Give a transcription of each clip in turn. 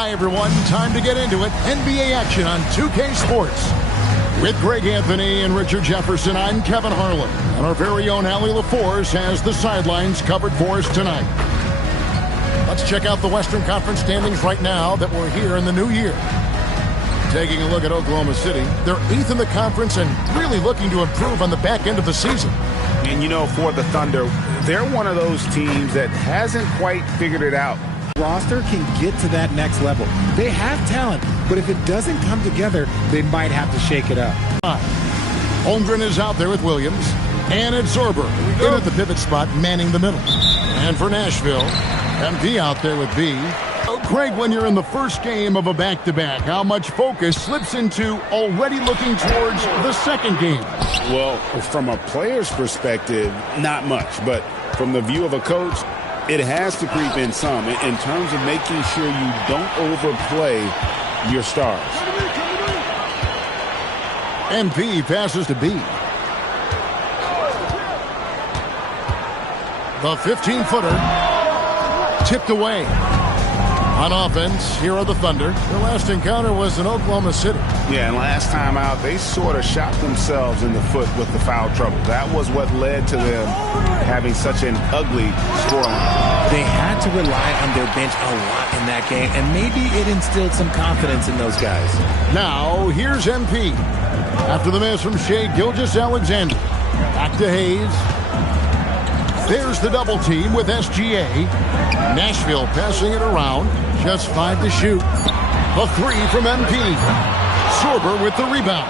Hi, everyone. Time to get into it. NBA action on 2K Sports. With Greg Anthony and Richard Jefferson, I'm Kevin Harlan. And our very own Allie LaForce has the sidelines covered for us tonight. Let's check out the Western Conference standings right now that we're here in the new year. Taking a look at Oklahoma City, they're 8th in the conference and really looking to improve on the back end of the season. And, you know, for the Thunder, they're one of those teams that hasn't quite figured it out. Roster can get to that next level. They have talent, but if it doesn't come together, they might have to shake it up. Holmgren is out there with Williams, and it's Zorber in at the pivot spot, manning the middle. And for Nashville, MP out there with B. Craig, when you're in the first game of a back-to-back, how much focus slips into already looking towards the second game? Well, from a player's perspective, not much, but from the view of a coach, it has to creep in some in terms of making sure you don't overplay your stars. MP passes to B. The 15-footer tipped away. On offense, here are the Thunder. Their last encounter was in Oklahoma City. Yeah, and last time out, they sort of shot themselves in the foot with the foul trouble. That was what led to them having such an ugly scoreline. They had to rely on their bench a lot in that game, and maybe it instilled some confidence in those guys. Now, here's MP. After the miss from Shai Gilgeous-Alexander. Back to Hayes. There's the double team with SGA. Nashville passing it around. Just 5 to shoot. A 3 from MP. Zorber with the rebound.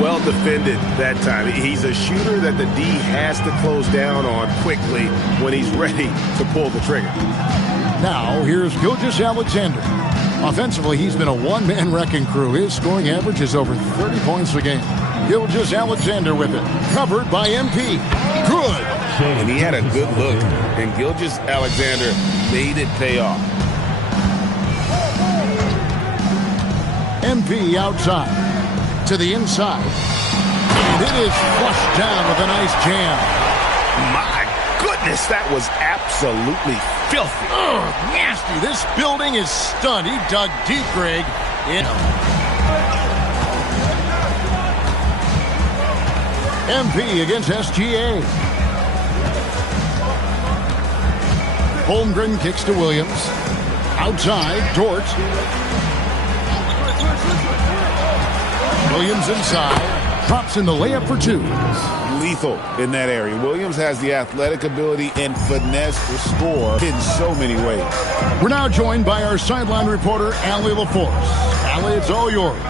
Well defended that time. He's a shooter that the D has to close down on quickly when he's ready to pull the trigger. Now, here's Gilgeous-Alexander. Offensively, he's been a one-man wrecking crew. His scoring average is over 30 points a game. Gilgeous-Alexander with it. Covered by MP. Good. And he had a good look, and Gilgeous-Alexander made it pay off. MP outside to the inside, and it is flushed down with a nice jam. My goodness, that was absolutely filthy. Ugh, nasty. This building is stunned. He dug deep, Greg. MP against SGA. Holmgren kicks to Williams. Outside, Dort. Williams inside. Drops in the layup for 2. Lethal in that area. Williams has the athletic ability and finesse to score in so many ways. We're now joined by our sideline reporter, Allie LaForce. Allie, it's all yours.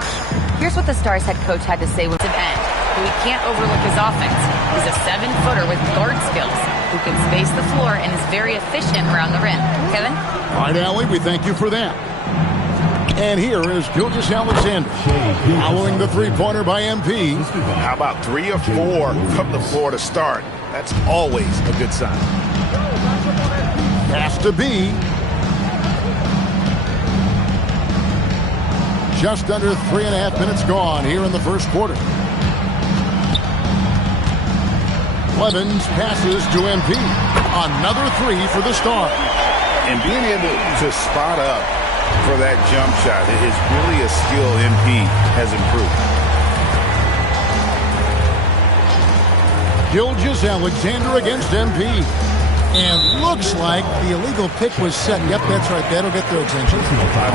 Here's what the Stars head coach had to say with the end. We can't overlook his offense. He's a 7-footer with guard skills who can space the floor and is very efficient around the rim. Kevin? All right, Allie, we thank you for that. And here is Gilgeous-Alexander following the three-pointer by MP. How about 3 or 4 from the floor to start? That's always a good sign. Pass to B. Just under 3.5 minutes gone here in the first quarter. Blevins passes to MP. Another 3 for the Stars. And being able to spot up for that jump shot is really a skill MP has improved. Gilgeous-Alexander against MP. And looks like the illegal pick was set. Yep, that's right. That'll get their attention.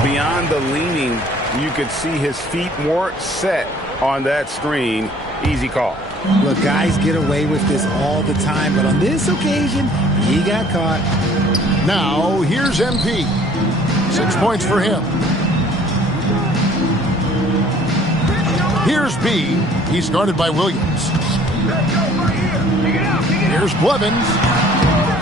Beyond the leaning, you could see his feet more set on that screen. Easy call. Look, guys get away with this all the time, but on this occasion, he got caught. Now, here's MP. 6 points for him. Here's B. He's guarded by Williams. Here's Blevins.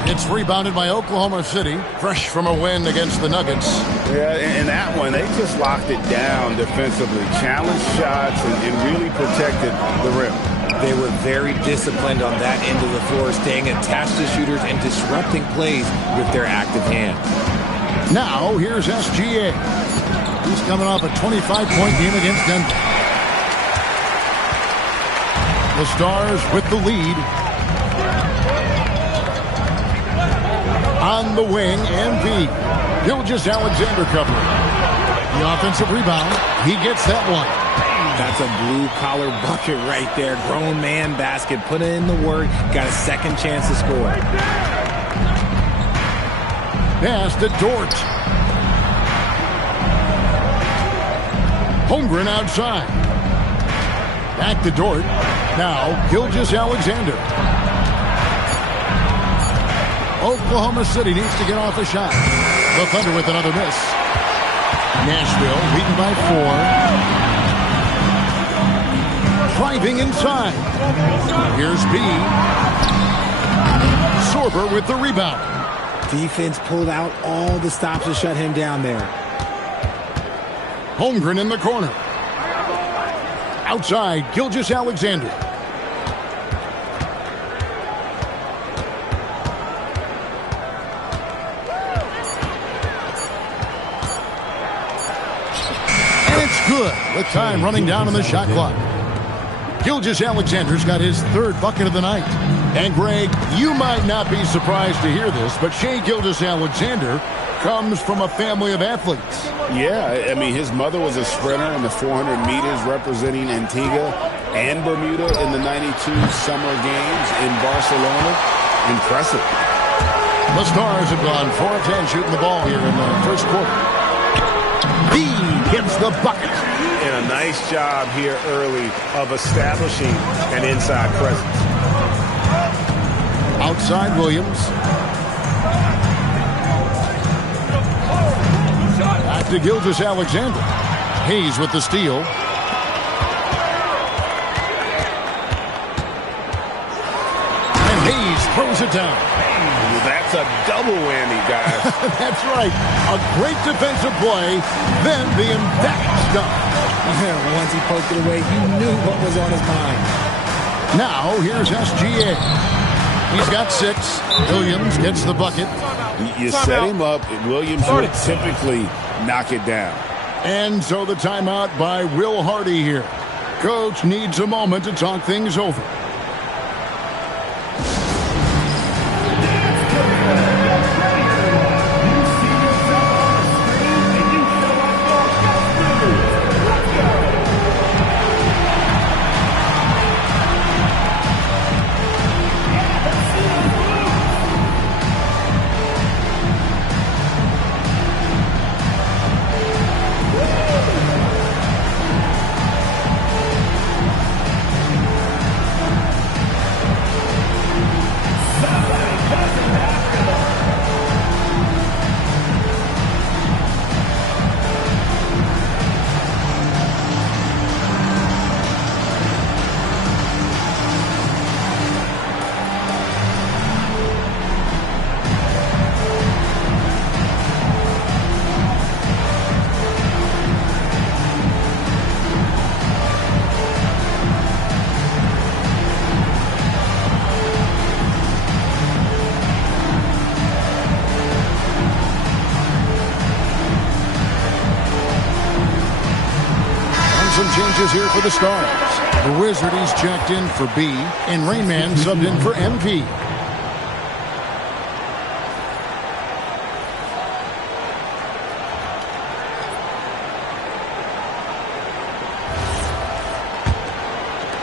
It's rebounded by Oklahoma City, fresh from a win against the Nuggets. Yeah, and that one, they just locked it down defensively. Challenged shots and really protected the rim. They were very disciplined on that end of the floor, staying attached to shooters and disrupting plays with their active hands. Now, here's SGA. He's coming off a 25-point game against Denver. The Stars with the lead. On the wing, MP. Gilgeous-Alexander covering. The offensive rebound. He gets that one. That's a blue-collar bucket right there. Grown man basket. Put in the work. Got a second chance to score. Pass to Dort. Holmgren outside. Back to Dort. Now, Gilgeous-Alexander. Oklahoma City needs to get off a shot. The Thunder with another miss. Nashville leading by 4. Driving inside. Here's B. Sorber with the rebound. Defense pulled out all the stops to shut him down there. Holmgren in the corner. Outside, Gilgeous-Alexander. And it's good with time running down on the shot clock. Gilgeous-Alexander's got his third bucket of the night. And Greg, you might not be surprised to hear this, but Shai Gilgeous-Alexander comes from a family of athletes. Yeah, I mean, his mother was a sprinter in the 400 meters representing Antigua and Bermuda in the 92 Summer Games in Barcelona. Impressive. The Stars have gone 4 of 10 shooting the ball here in the first quarter. B gets the bucket. And a nice job here early of establishing an inside presence. Outside Williams. Back to Gilgeous-Alexander. Hayes with the steal. And Hayes throws it down. That's a double whammy, guys. That's right. A great defensive play, then the emphatic stuff. Once he poked it away, you knew what was on his mind. Now, here's SGA. He's got 6. Williams gets the bucket. You set him up, and Williams would typically knock it down. And so the timeout by Will Hardy here. Coach needs a moment to talk things over. Some changes here for the Stars. The Wizard is checked in for B, and Rainman subbed in for MP.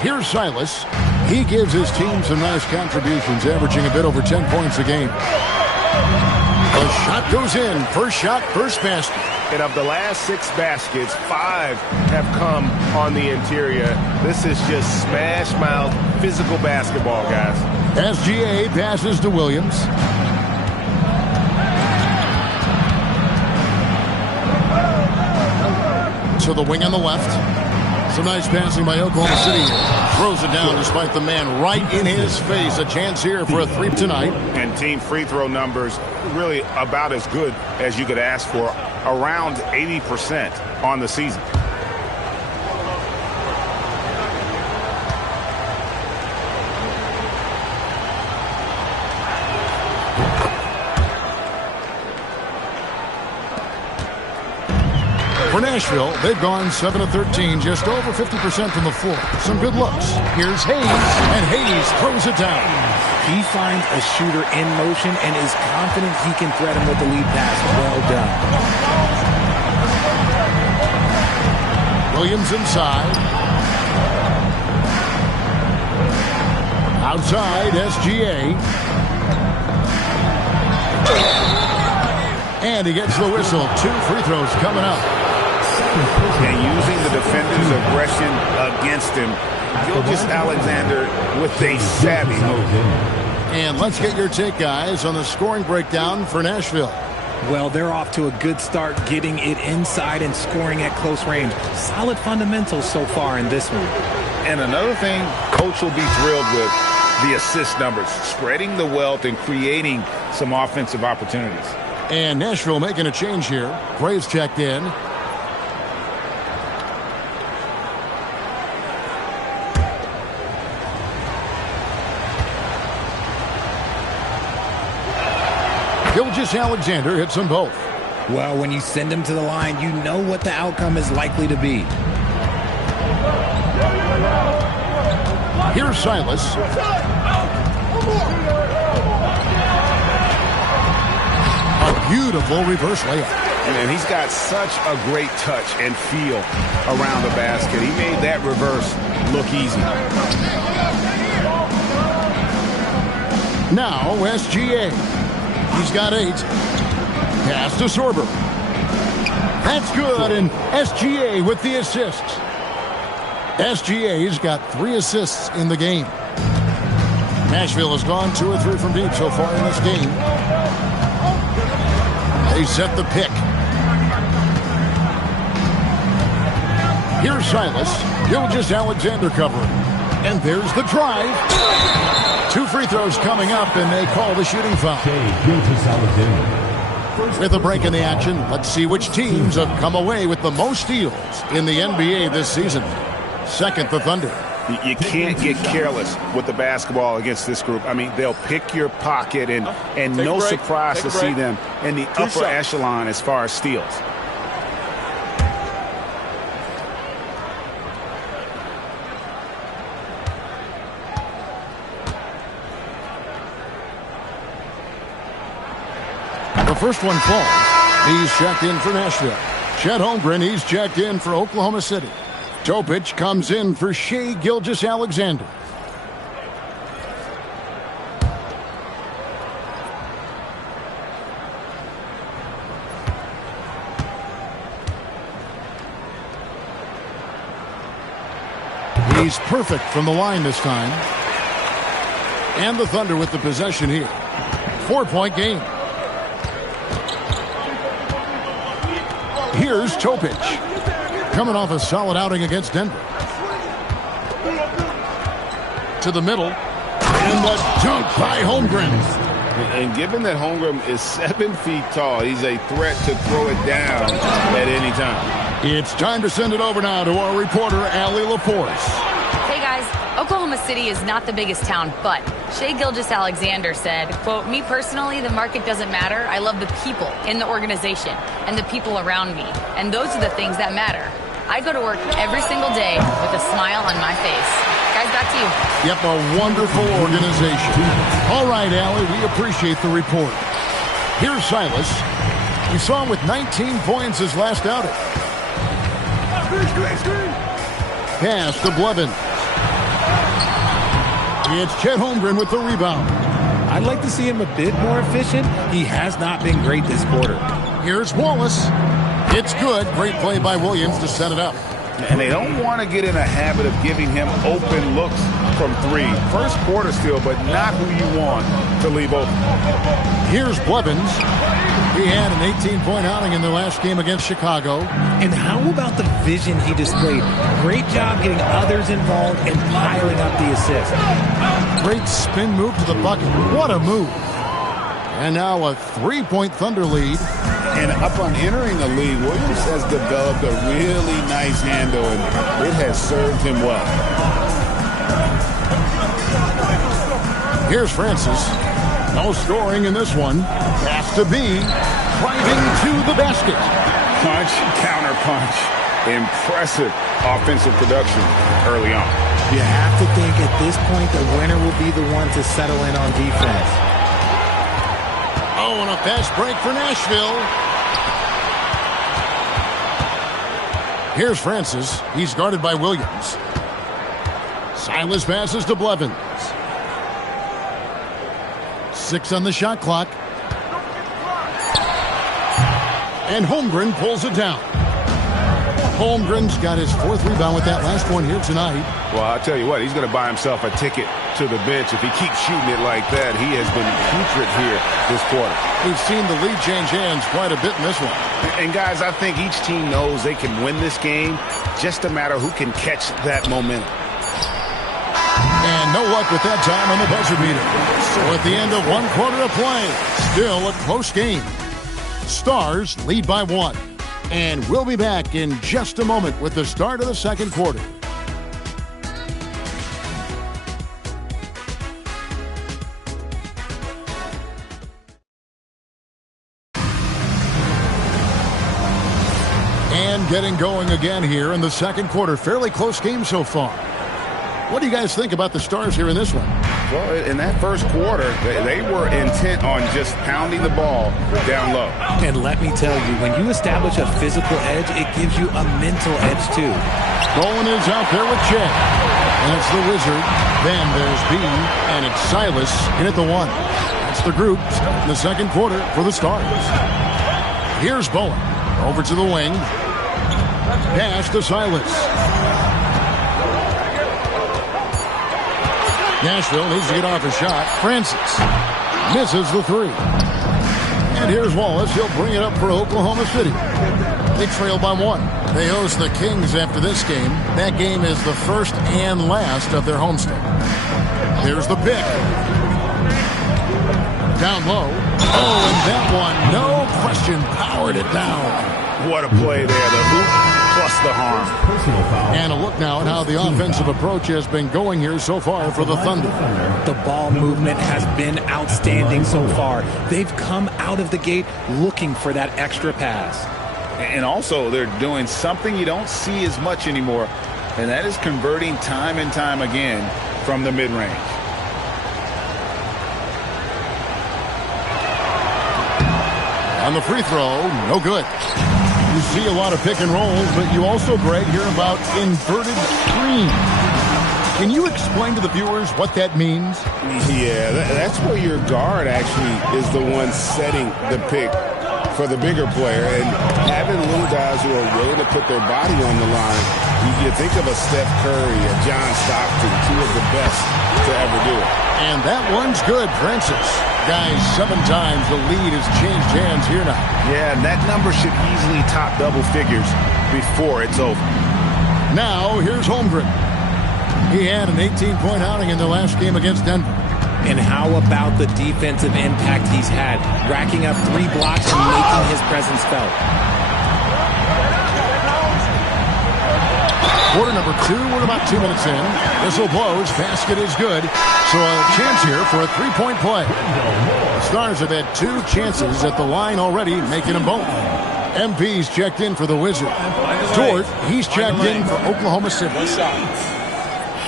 Here's Silas. He gives his team some nice contributions, averaging a bit over 10 points a game. The shot goes in. First shot, first basket. And of the last 6 baskets, 5 have come on the interior. This is just smash-mouth physical basketball, guys. SGA passes to Williams. To the wing on the left. Some nice passing by Oklahoma City. Throws it down despite the man right in his face. A chance here for a 3 tonight. And team free throw numbers really about as good as you could ask for. Around 80% on the season. For Nashville, they've gone 7 of 13, just over 50% from the floor. Some good looks. Here's Hayes, and Hayes throws it down. He finds a shooter in motion and is confident he can threat him with the lead pass. Well done. Williams inside. Outside, SGA. And he gets the whistle. 2 free throws coming up. And using the defender's aggression against him, Gilgeous-Alexander with a savvy move. And let's get your take, guys, on the scoring breakdown for Nashville. Well, they're off to a good start getting it inside and scoring at close range. Solid fundamentals so far in this one. And another thing, Coach will be thrilled with the assist numbers, spreading the wealth and creating some offensive opportunities. And Nashville making a change here. Graves checked in. Gilgeous-Alexander hits them both. Well, when you send them to the line, you know what the outcome is likely to be. Here's Silas. A beautiful reverse layup. And he's got such a great touch and feel around the basket. He made that reverse look easy. Now SGA. He's got 8. Pass to Sorber. That's good, and SGA with the assist. SGA's got 3 assists in the game. Nashville has gone 2 or 3 from deep so far in this game. They set the pick. Here's Silas. Gilgeous-Alexander covering. And there's the drive. 2 free throws coming up, and they call the shooting foul. With a break in the action, let's see which teams have come away with the most steals in the NBA this season. Second, the Thunder. You can't get careless with the basketball against this group. I mean, they'll pick your pocket, and no surprise to see them in the upper echelon as far as steals. The first one falls. He's checked in for Nashville. Chet Holmgren, he's checked in for Oklahoma City. Topic comes in for Shai Gilgeous-Alexander. He's perfect from the line this time. And the Thunder with the possession here. 4-point game. Here's Topic. Coming off a solid outing against Denver. To the middle. And the dunk by Holmgren. And given that Holmgren is 7 feet tall, he's a threat to throw it down at any time. It's time to send it over now to our reporter, Allie LaForce. Hey guys, Oklahoma City is not the biggest town, but Shai Gilgeous-Alexander said, quote, "Me personally, the market doesn't matter. I love the people in the organization and the people around me. And those are the things that matter. I go to work every single day with a smile on my face." Guys, back to you. Yep, a wonderful organization. All right, Allie, we appreciate the report. Here's Silas. We saw him with 19 points his last outing. Pass to Blevin. It's Chet Holmgren with the rebound. I'd like to see him a bit more efficient. He has not been great this quarter. Here's Wallace. It's good. Great play by Williams to set it up. And they don't want to get in a habit of giving him open looks from 3. First quarter still, but not who you want to leave open. Here's Blevins. He had an 18-point outing in the last game against Chicago. And how about the vision he displayed? Great job getting others involved and piling up the assist. Great spin move to the bucket. What a move. And now a 3-point Thunder lead. And up on entering the league, Williams has developed a really nice handle, and it has served him well. Here's Francis. No scoring in this one. Has to be driving to the basket. Punch, counter punch. Impressive offensive production early on. You have to think at this point the winner will be the one to settle in on defense. Oh, and a fast break for Nashville. Here's Francis. He's guarded by Williams. Silas passes to Blevins. 6 on the shot clock. And Holmgren pulls it down. Holmgren's got his 4th rebound with that last one here tonight. Well, I'll tell you what, he's going to buy himself a ticket to the bench. If he keeps shooting it like that, he has been putrid here this quarter. We've seen the lead change hands quite a bit in this one. And guys, I think each team knows they can win this game. Just a matter who can catch that momentum. And no luck with that time on the buzzer beater. So at the end of 1 quarter of play, still a close game. Stars lead by 1. And we'll be back in just a moment with the start of the 2nd quarter. And getting going again here in the 2nd quarter. Fairly close game so far. What do you guys think about the Stars here in this one? Well, in that first quarter, they were intent on just pounding the ball down low. And let me tell you, when you establish a physical edge, it gives you a mental edge too. Bowen is out there with Jay. And it's the Wizard. Then there's B, and it's Silas in at the 1. That's the group in the 2nd quarter for the Stars. Here's Bowen. Over to the wing. Pass to Silas. Nashville needs to get off a shot. Francis misses the 3. And here's Wallace. He'll bring it up for Oklahoma City. They trail by 1. They host the Kings after this game. That game is the first and last of their homestand. Here's the pick. Down low. Oh, and that one, no question, powered it down. What a play there. The hoop plus the harm. And a look now at how the offensive approach has been going here so far for the Thunder. The ball movement has been outstanding so far. They've come out of the gate looking for that extra pass. And also, they're doing something you don't see as much anymore, and that is converting time and time again from the mid-range. On the free throw, no good. You see a lot of pick and rolls, but you also, Greg, hear about inverted screen. Can you explain to the viewers what that means? Yeah, that's where your guard actually is the one setting the pick for the bigger player, and having little guys who are willing to put their body on the line. You think of a Steph Curry, a John Stockton, 2 of the best to ever do it. And that one's good, Francis. Guys, 7 times the lead has changed hands here now. Yeah, and that number should easily top double figures before it's over. Now, here's Holmgren. He had an 18-point outing in their last game against Denver. And how about the defensive impact he's had, racking up 3 blocks and making his presence felt. Quarter number 2, we're about 2 minutes in. Whistle blows, basket is good. So a chance here for a 3-point play. The Stars have had 2 chances at the line already, making them both. MP's checked in for the Wizard. Dort, he's checked in for Oklahoma City.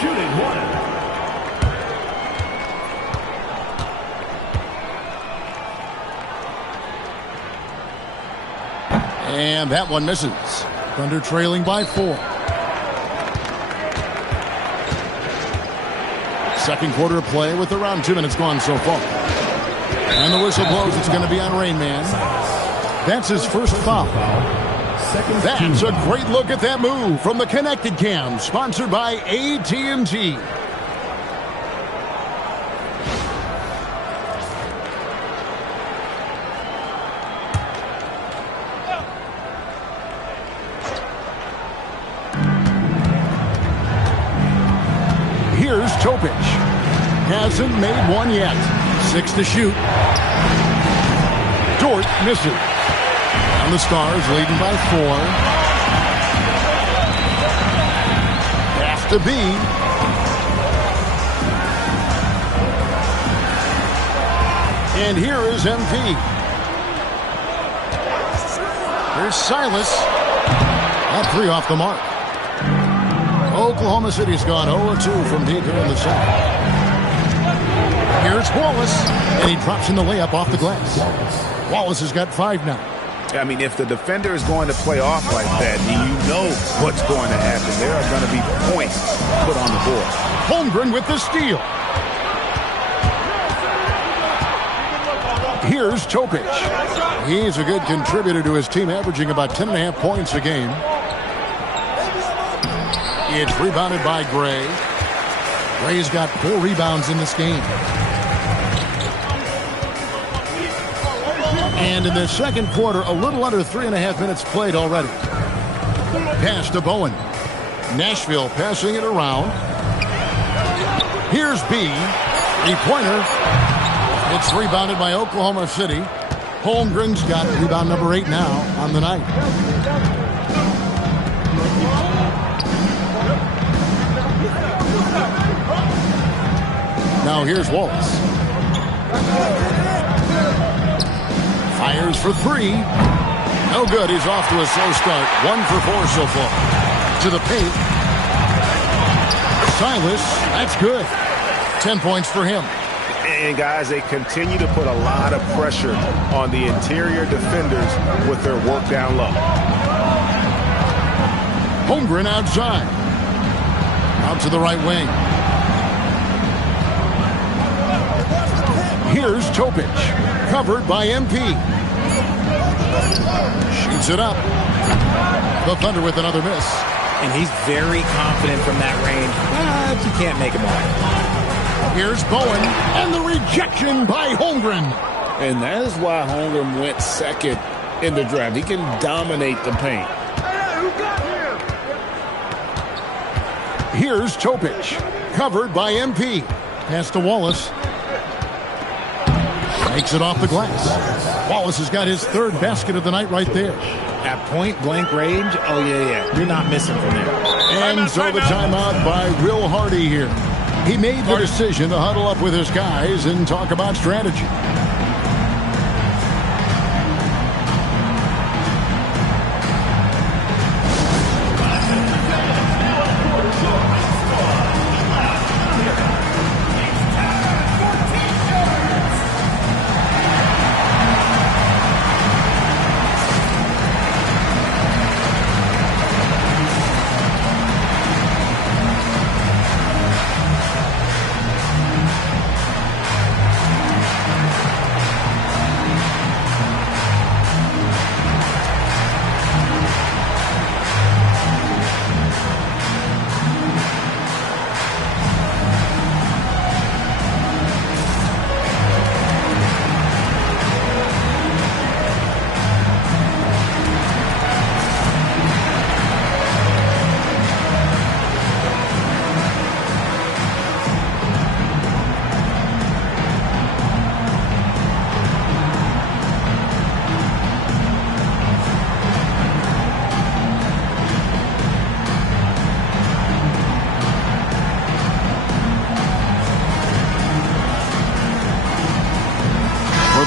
Shooting 1. And that one misses. Thunder trailing by 4. Second quarter of play with around 2 minutes gone so far. And the whistle blows. It's going to be on Rain Man. That's his first foul. That's a great look at that move from the Connected Cam, sponsored by AT&T. Here's Topic. Hasn't made one yet. 6 to shoot. Dort misses. And the Stars leading by 4. Pass to B. And here is MP. Here's Silas. That 3 off the mark. Oklahoma City's gone 0-2 from deep here in the second. Here's Wallace, and he drops in the layup off the glass. Wallace has got 5 now. I mean, if the defender is going to play off like that, you know what's going to happen. There are going to be points put on the board. Holmgren with the steal. Here's Topic. He's a good contributor to his team, averaging about 10.5 points a game. It's rebounded by Gray. Gray's got 4 rebounds in this game. And in the second quarter, a little under 3.5 minutes played already. Pass to Bowen. Nashville passing it around. Here's B. 3-pointer. It's rebounded by Oklahoma City. Holmgren's got rebound number 8 now on the night. Now here's Wallace. Fires for 3. No good. He's off to a slow start. 1 for 4 so far. To the paint. Silas. That's good. 10 points for him. And, guys, they continue to put a lot of pressure on the interior defenders with their work down low. Holmgren outside. Out to the right wing. Here's Topic. Covered by MP. Shoots it up. The Thunder with another miss. And he's very confident from that range, but you can't make him all. Here's Bowen, and the rejection by Holmgren. And that is why Holmgren went second in the draft. He can dominate the paint. Here's Topic, covered by MP. Pass to Wallace. Makes it off the glass. Wallace has got his 3rd basket of the night right there. At point-blank range, oh, yeah. You're not missing from there. And so the timeout by Will Hardy here. He made the decision to huddle up with his guys and talk about strategy.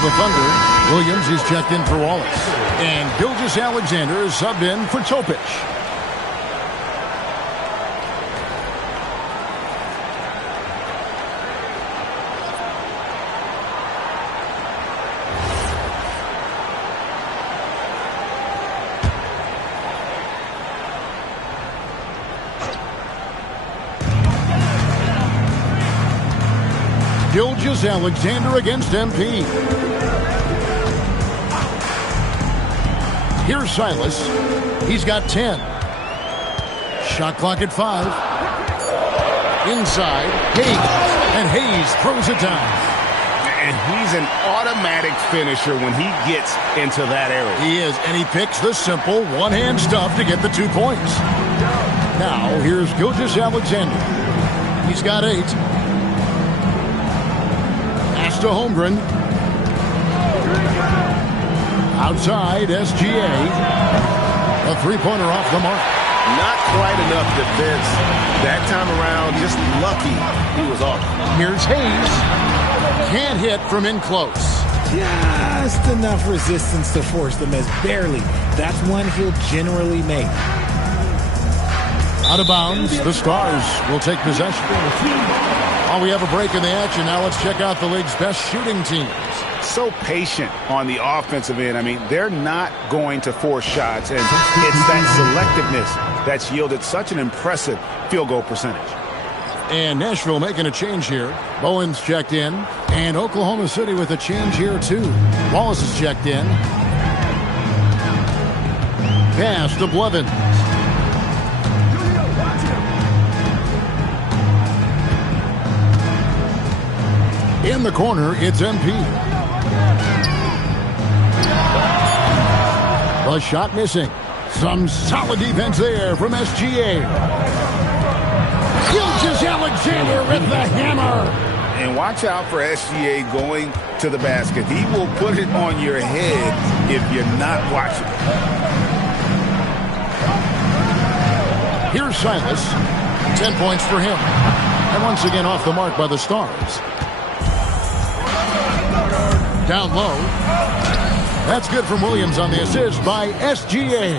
The Thunder, Williams is checked in for Wallace. And Gilgeous-Alexander is subbed in for Topic. Gilgeous-Alexander against MP. Here's Silas. He's got 10. Shot clock at 5. Inside, Hayes. And Hayes throws it down. And he's an automatic finisher when he gets into that area. He is, and he picks the simple one-hand stuff to get the 2 points. Now, here's Gilgeous-Alexander. He's got 8. Pass to Holmgren. Outside, SGA. A 3-pointer off the mark. Not quite enough defense. That time around, just lucky he was off. Here's Hayes. Can't hit from in close. Just enough resistance to force the miss. Barely. That's one he'll generally make. Out of bounds, the Stars will take possession. While we have a break in the action, now let's check out the league's best shooting teams. so patient on the offensive end. I mean, they're not going to force shots, and it's that selectiveness that's yielded such an impressive field goal percentage. And Nashville making a change here. Bowen's checked in, and Oklahoma City with a change here too. Wallace is checked in. Pass to Blevins. In the corner, it's MP. The shot missing. Some solid defense there from SGA. Gilgeous-Alexander with the hammer. And watch out for SGA going to the basket. He will put it on your head if you're not watching. Here's Silas. 10 points for him. And once again off the mark by the Stars. Down low. That's good from Williams on the assist by SGA.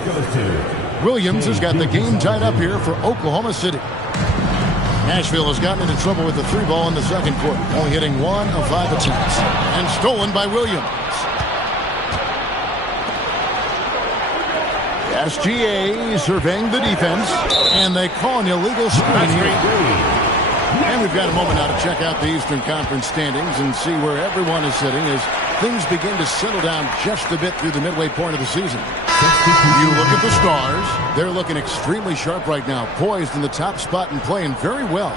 Williams has got the game tied up here for Oklahoma City. Nashville has gotten into trouble with the 3-ball in the second quarter, only hitting 1 of 5 attempts. And stolen by Williams. SGA surveying the defense, and they call an illegal screen here. And we've got a moment now to check out the Eastern Conference standings and see where everyone is sitting as things begin to settle down just a bit through the midway point of the season. You look at the Stars. They're looking extremely sharp right now, poised in the top spot and playing very well.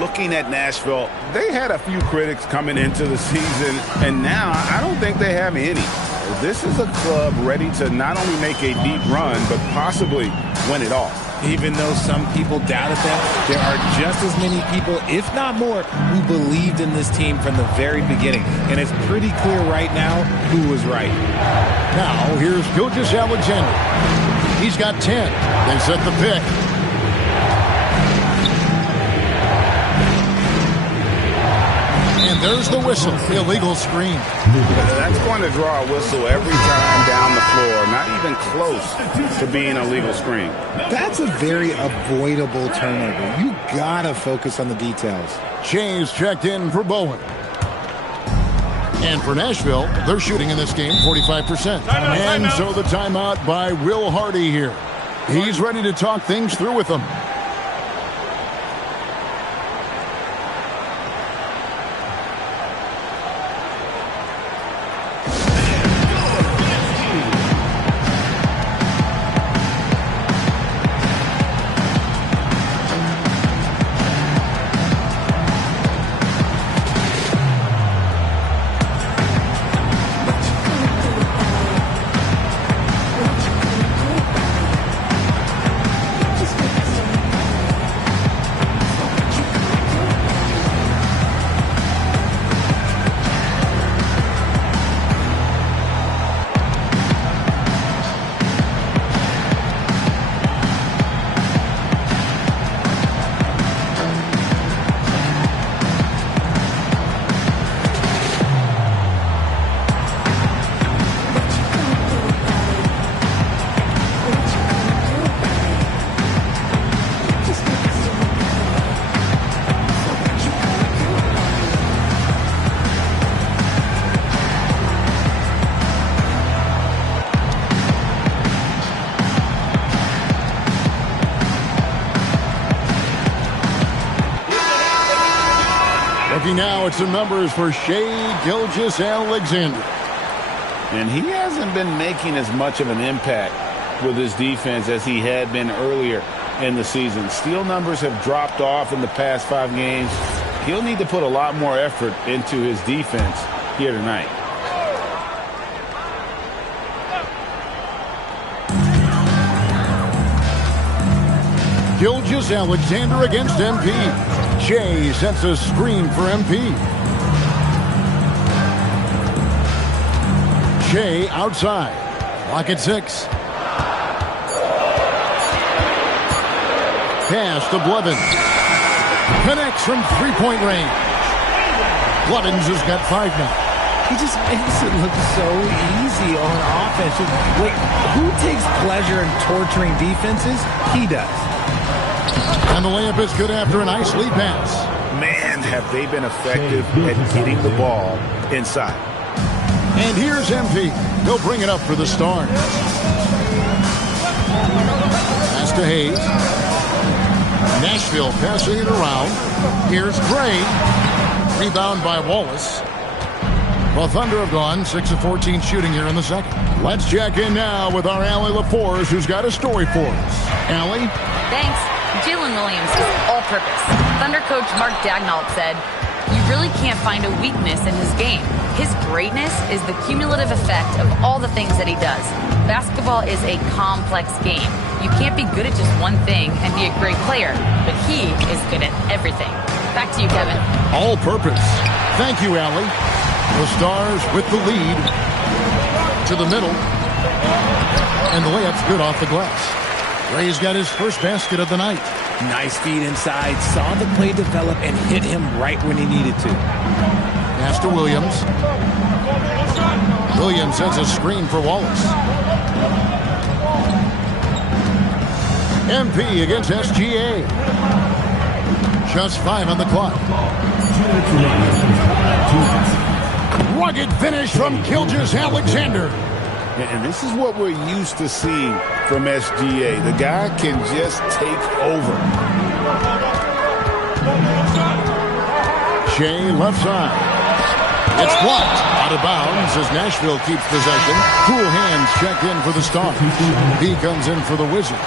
Looking at Nashville, they had a few critics coming into the season, and now I don't think they have any. This is a club ready to not only make a deep run, but possibly win it all. Even though some people doubted them, there are just as many people, if not more, who believed in this team from the very beginning. And it's pretty clear right now who was right. Now, here's Gilgeous-Alexander. He's got 10. They set the pick. And there's the whistle. Illegal screen. That's going to draw a whistle every time down the floor. Not even close to being a legal screen. That's a very avoidable turnover. You gotta focus on the details. Shays checked in for Bowen. And for Nashville, they're shooting in this game 45%. And so the timeout by Will Hardy here. He's ready to talk things through with them. Now it's the numbers for Shai Gilgeous-Alexander. And he hasn't been making as much of an impact with his defense as he had been earlier in the season. Steal numbers have dropped off in the past 5 games. He'll need to put a lot more effort into his defense here tonight. Gilgeous-Alexander against MP. Shai sets a screen for MP. Shai outside. Clock at 6. Pass to Blevins. Connects from three-point range. Blevins has got 5 now. He just makes it look so easy on offense. Wait, who takes pleasure in torturing defenses? He does. And the layup is good after a nice lead pass. Man, have they been effective at getting the ball inside. And here's MP. He'll bring it up for the Stars. Pass to Hayes. Nashville passing it around. Here's Gray. Rebound by Wallace. Well, Thunder have gone 6 of 14 shooting here in the second. Let's check in now with our Allie LaForce, who's got a story for us. Allie? Thanks. Jalen Williams is all-purpose. Thunder coach Mark Dagnall said, "You really can't find a weakness in his game. His greatness is the cumulative effect of all the things that he does. Basketball is a complex game. You can't be good at just one thing and be a great player, but he is good at everything." Back to you, Kevin. All-purpose. Thank you, Allie. The Stars with the lead to the middle. And the layup's good off the glass. Ray's got his first basket of the night. Nice feed inside. Saw the play develop and hit him right when he needed to. Pass to Williams. Williams sends a screen for Wallace. MP against SGA. Just 5 on the clock. Rugged finish from Gilgeous Alexander. And this is what we're used to seeing from SGA. The guy can just take over. Shea left side. It's blocked. Out of bounds as Nashville keeps possession. Cool hands check in for the Stars. He comes in for the Wizards.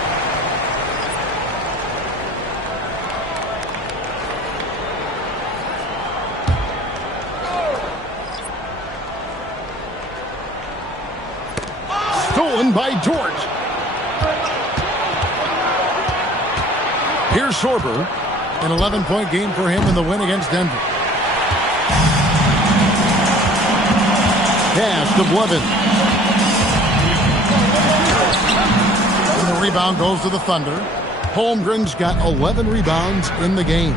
Stolen by George. Here's Sorber. An 11-point game for him in the win against Denver. Pass to Blevin. And the rebound goes to the Thunder. Holmgren's got 11 rebounds in the game.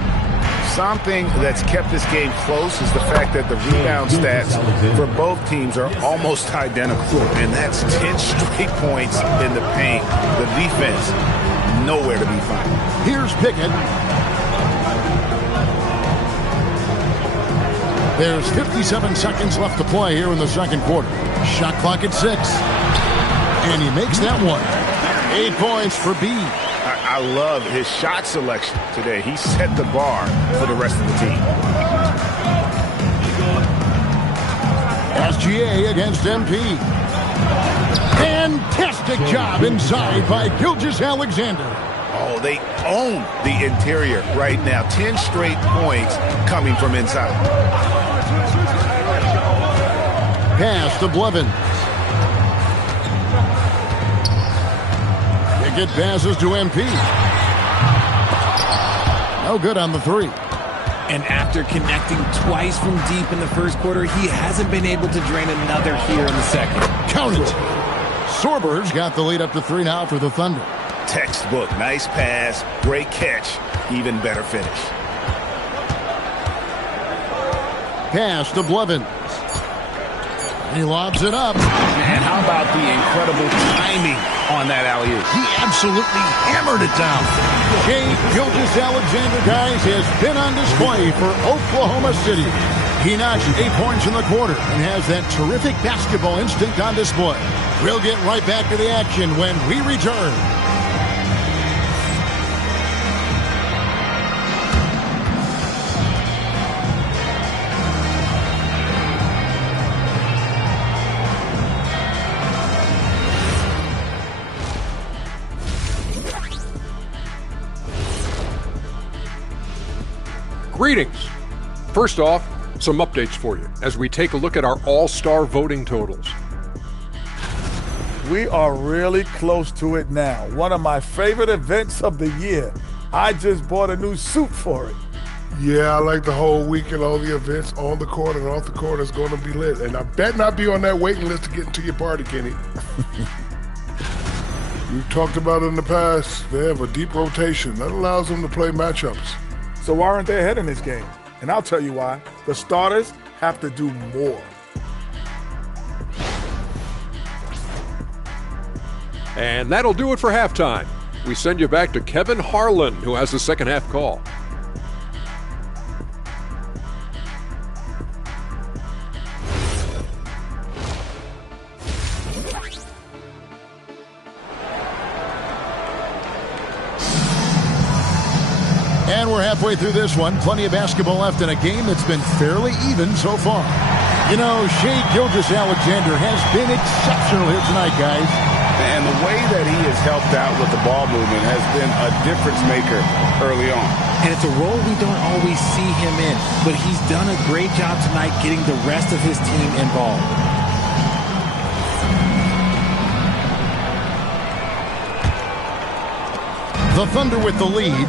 Something that's kept this game close is the fact that the rebound stats for both teams are almost identical. And that's 10 straight points in the paint. The defense, nowhere to be found. Here's Pickett. There's 57 seconds left to play here in the second quarter. Shot clock at 6. And he makes that one. 8 points for B. I love his shot selection today. He set the bar for the rest of the team. SGA against MP. Fantastic job inside by Gilgeous Alexander. Oh, they own the interior right now. 10 straight points coming from inside. Pass to Blevins. Pickett passes to MP. No good on the 3. And after connecting twice from deep in the first quarter, he hasn't been able to drain another here in the second. Count it. Sorber's got the lead up to 3 now for the Thunder. Textbook. Nice pass. Great catch. Even better finish. Pass to Blevins. He lobs it up. And how about the incredible timing on that alley-oop? He absolutely hammered it down. Shea Gilgeous-Alexander, guys, has been on display for Oklahoma City. He notched 8 points in the quarter and has that terrific basketball instinct on display. We'll get right back to the action when we return. Greetings. First off, some updates for you as we take a look at our all-star voting totals. We are really close to it now. One of my favorite events of the year. I just bought a new suit for it. Yeah, I like the whole weekend, all the events on the court and off the court is going to be lit. And I bet not be on that waiting list to get into your party, Kenny. We've talked about it in the past. They have a deep rotation. That allows them to play matchups. So why aren't they ahead in this game? And I'll tell you why. The starters have to do more. And that'll do it for halftime. We send you back to Kevin Harlan, who has the second half call. And we're halfway through this one. Plenty of basketball left in a game that's been fairly even so far. You know, Shai Gilgeous-Alexander has been exceptional here tonight, guys. And the way that he has helped out with the ball movement has been a difference maker early on. And it's a role we don't always see him in, but he's done a great job tonight getting the rest of his team involved. The Thunder with the lead.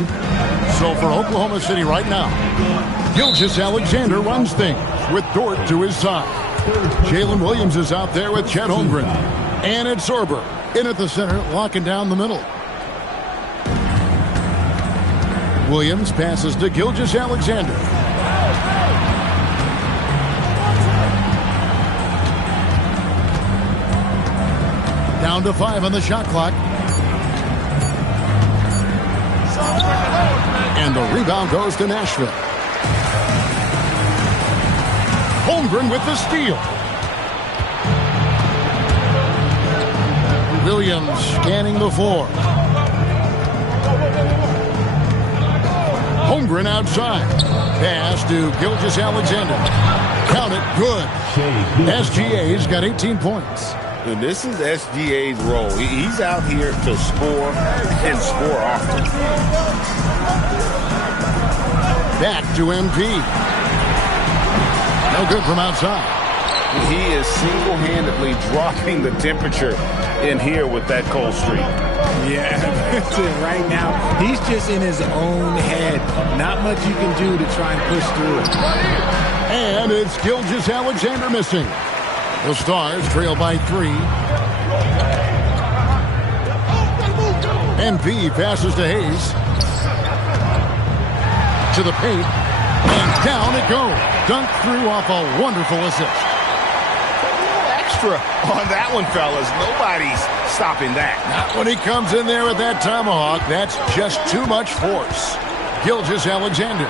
So for Oklahoma City right now, Gilgeous-Alexander runs things with Dort to his side. Jalen Williams is out there with Chet Holmgren. And it's Sorber in at the center, locking down the middle. Williams passes to Gilgeous-Alexander. Down to 5 on the shot clock. And the rebound goes to Nashville. Holmgren with the steal. Williams scanning the floor. Holmgren outside. Pass to Gilgeous-Alexander. Count it, good. SGA's got 18 points. And this is SGA's role. He's out here to score and score often. Back to MP. No good from outside. He is single-handedly dropping the temperature in here with that cold streak. Yeah, that's it right now. He's just in his own head. Not much you can do to try and push through it. And it's Gilgeous-Alexander missing. The Stars trail by 3. MP passes to Hayes. To the paint. And down it goes. Dunked through off a wonderful assist. Extra on that one, fellas. Nobody's stopping that. Not when he comes in there with that tomahawk. That's just too much force. Gilgeous-Alexander.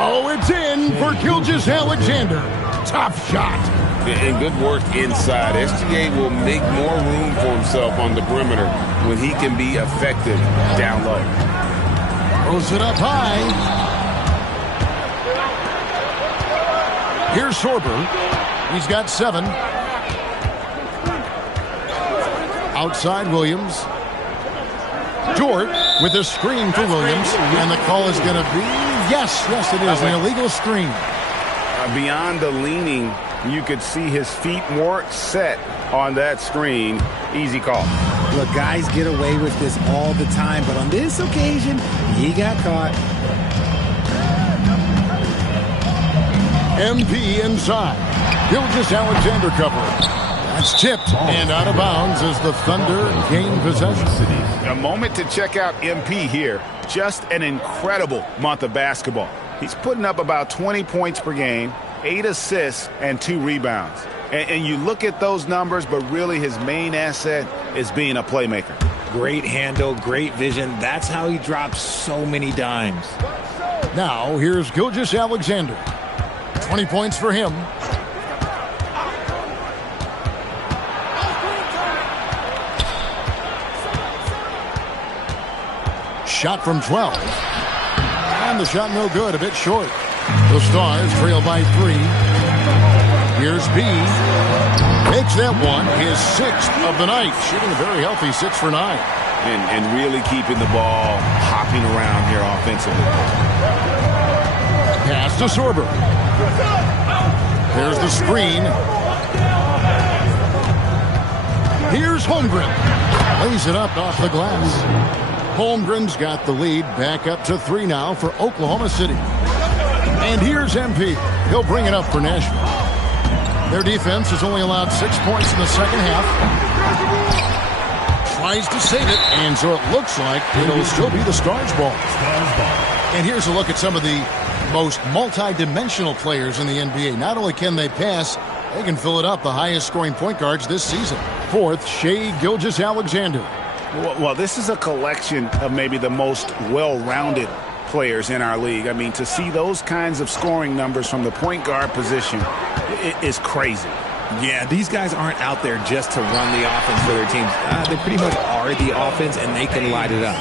Oh, it's in for Gilgeous-Alexander. Tough shot. And good work inside. SGA will make more room for himself on the perimeter when he can be effective down low. Throws it up high. Here's Sorber. He's got 7. Outside Williams. Dort with a screen for Williams. And the call is going to be, yes, it is, an illegal screen. Beyond the leaning, you could see his feet more set on that screen. Easy call. Look, guys get away with this all the time, but on this occasion, he got caught. MP inside. Gilgeous-Alexander covering. That's tipped and out of bounds as the Thunder gain possession. A moment to check out MP here. Just an incredible month of basketball. He's putting up about 20 points per game, 8 assists, and 2 rebounds. And you look at those numbers, but really his main asset is being a playmaker. Great handle, great vision. That's how he drops so many dimes. Now, here's Gilgeous-Alexander. 20 points for him. Shot from 12. And the shot no good, a bit short. The Stars trail by 3. Here's B. Takes that one, his 6th of the night. Shooting a very healthy 6 for 9. And really keeping the ball hopping around here offensively. Pass to Sorber. There's the screen. Here's Holmgren. Lays it up off the glass. Holmgren's got the lead, back up to 3 now for Oklahoma City. And here's MP. He'll bring it up for Nashville. Their defense has only allowed 6 points in the second half. Tries to save it, and so it looks like it'll still be the Stars' ball. And here's a look at some of the most multi-dimensional players in the NBA. Not only can they pass, they can fill it up, the highest scoring point guards this season. 4th, Shai Gilgeous-Alexander. Well, this is a collection of maybe the most well-rounded players in our league. I mean, to see those kinds of scoring numbers from the point guard position is crazy. Yeah, these guys aren't out there just to run the offense for their teams. They pretty much are the offense, and they can light it up.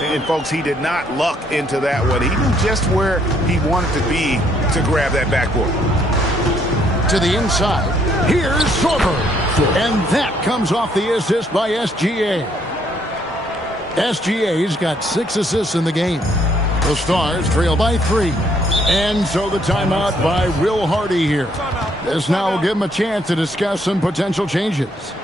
And folks, he did not luck into that one. He knew just where he wanted to be to grab that backboard. To the inside. Here's Sorber. And that comes off the assist by SGA. SGA's got 6 assists in the game. The Stars trail by 3. And so the timeout by Will Hardy here. This now will give him a chance to discuss some potential changes.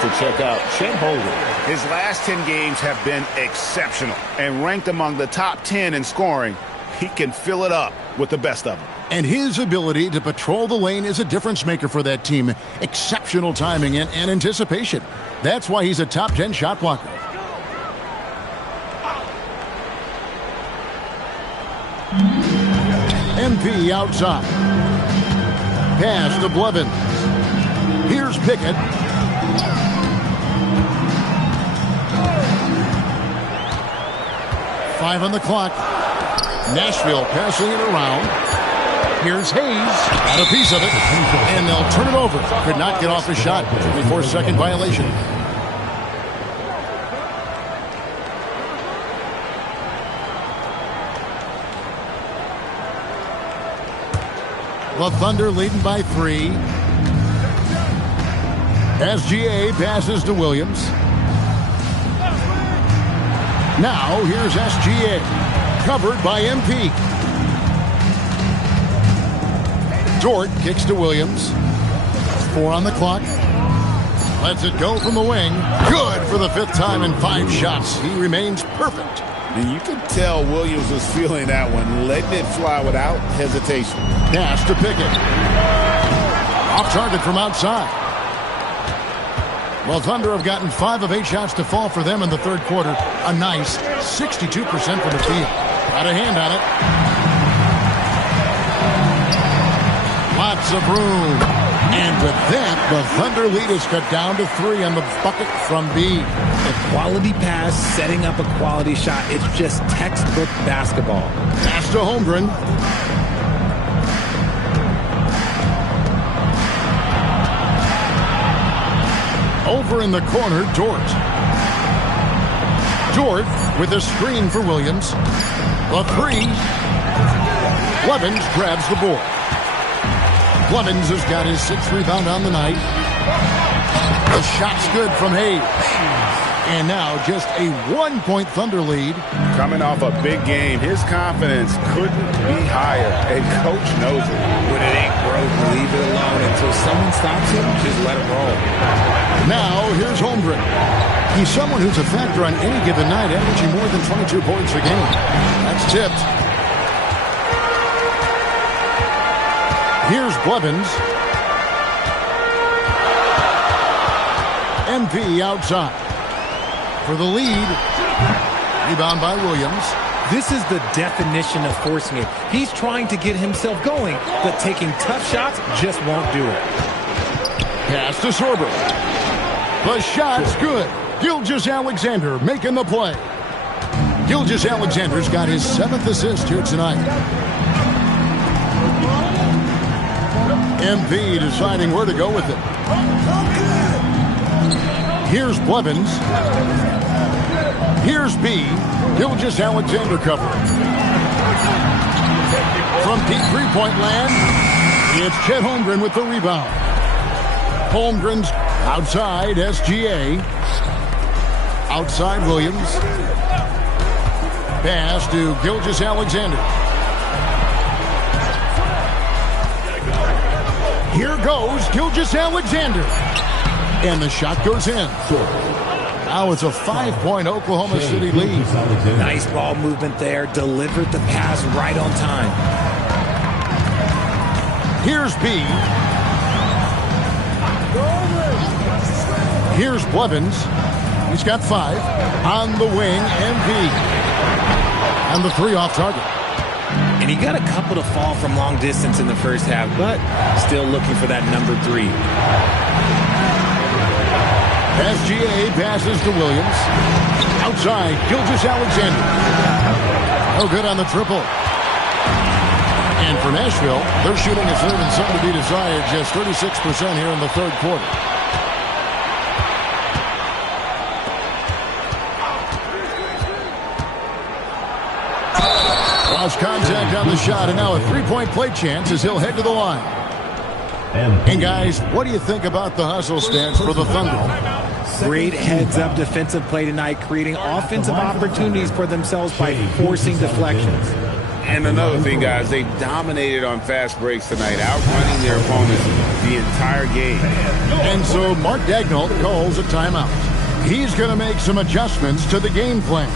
To check out Chet Holmgren. His last 10 games have been exceptional and ranked among the top 10 in scoring. He can fill it up with the best of them. And his ability to patrol the lane is a difference maker for that team. Exceptional timing and anticipation. That's why he's a top 10 shot blocker. MP outside. Pass to Blevins. Here's Pickett. Five on the clock. Nashville passing it around. Here's Hayes. Got a piece of it. And they'll turn it over. Could not get off his shot. 24-second violation. The Thunder leading by 3. SGA passes to Williams. Now, here's SGA. Covered by MP. Dort kicks to Williams. 4 on the clock. Lets it go from the wing. Good for the 5th time in 5 shots. He remains perfect. And you can tell Williams was feeling that one, letting it fly without hesitation. Pass to Pickett. Off target from outside. Well, Thunder have gotten 5 of 8 shots to fall for them in the third quarter. A nice 62% from the field. Got a hand on it. Lots of room. And with that, the Thunder lead is cut down to 3 on the bucket from B. A quality pass, setting up a quality shot. It's just textbook basketball. Pass to Holmgren. Over in the corner, Dort. Dort with a screen for Williams. A 3. Blevins grabs the board. Blevins has got his 6th rebound on the night. The shot's good from Hayes. And now just a 1-point Thunder lead. Coming off a big game, his confidence couldn't be higher. And coach knows it. When it ain't broke, leave it alone. Until someone stops him, just let it roll. Now, here's Holmgren. He's someone who's a factor on any given night, averaging more than 22 points a game. That's tipped. Here's Blevins. MP outside. For the lead. Rebound by Williams. This is the definition of forcing it. He's trying to get himself going, but taking tough shots just won't do it. Pass to Sorber. The shot's good. Gilgeous-Alexander making the play. Gilgeous-Alexander's got his 7th assist here tonight. MP deciding where to go with it. Here's Blevins. Here's B. Gilgeous Alexander covering. From deep three-point land, it's Chet Holmgren with the rebound. Holmgren's outside SGA. Outside Williams. Pass to Gilgeous Alexander. Here goes Gilgeous Alexander. And the shot goes in. Now it's a 5-point Oklahoma City lead. Nice ball movement there. Delivered the pass right on time. Here's B. Here's Blevins. He's got 5. On the wing, MV. And the 3 off target. And he got a couple to fall from long distance in the first half, but still looking for that number 3. SGA passes to Williams. Outside, Gilgeous Alexander. No good on the triple. And for Nashville, their shooting is leaving something to be desired. Just 36% here in the third quarter. Lost contact on the shot, and now a 3-point play chance as he'll head to the line. And guys, what do you think about the hustle stance for the Thunder? Great heads-up defensive play tonight, creating offensive opportunities for themselves by forcing deflections. And another thing, guys, they dominated on fast breaks tonight, outrunning their opponents the entire game. And so Mark Daigneault calls a timeout. He's going to make some adjustments to the game plan.